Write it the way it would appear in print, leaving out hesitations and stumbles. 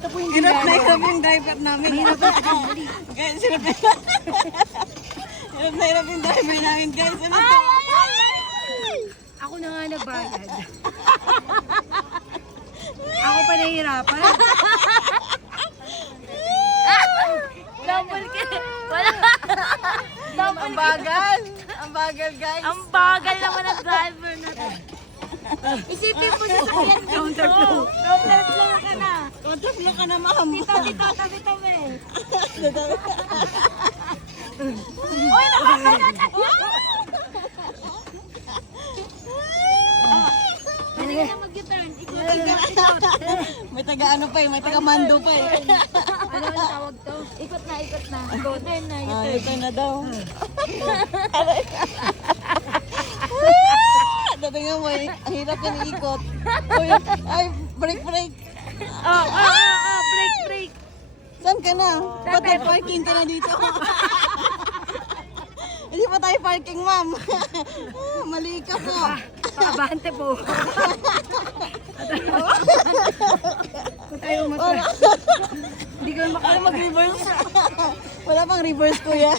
Hirap na hirap yung driver namin. Guys, hirap na hirap yung driver namin, guys. Ano to? Ako na nga nabayad. Ako pa nahihirapan. Double kill. Wala. Ang bagal. Ang bagal, guys. Ang bagal naman ng driver na to. Isipin mo sa sakyan dito. Counterflow. Counterflow ka na. Counterflow ka na, ma'am. Dito, tabi-tabi. Uy, nakakalaga. Pwede ka na mag-U-turn. Ikot. May taga ano pa eh, may taga mando pa eh. Ano ang tawag to? Ikot na. U-turn na, Ah, U-turn. ito na daw. Dating mo eh, ang hirap yan iikot. Uy, ay, break. Break. Saan ka na? Ba't may parking ka na dito? Hindi pa tayo parking, ma'am. Mali ka po. Paabante po. Kung tayo matras. Hindi ko Ano mag-reverse? Wala pang reverse, kuya.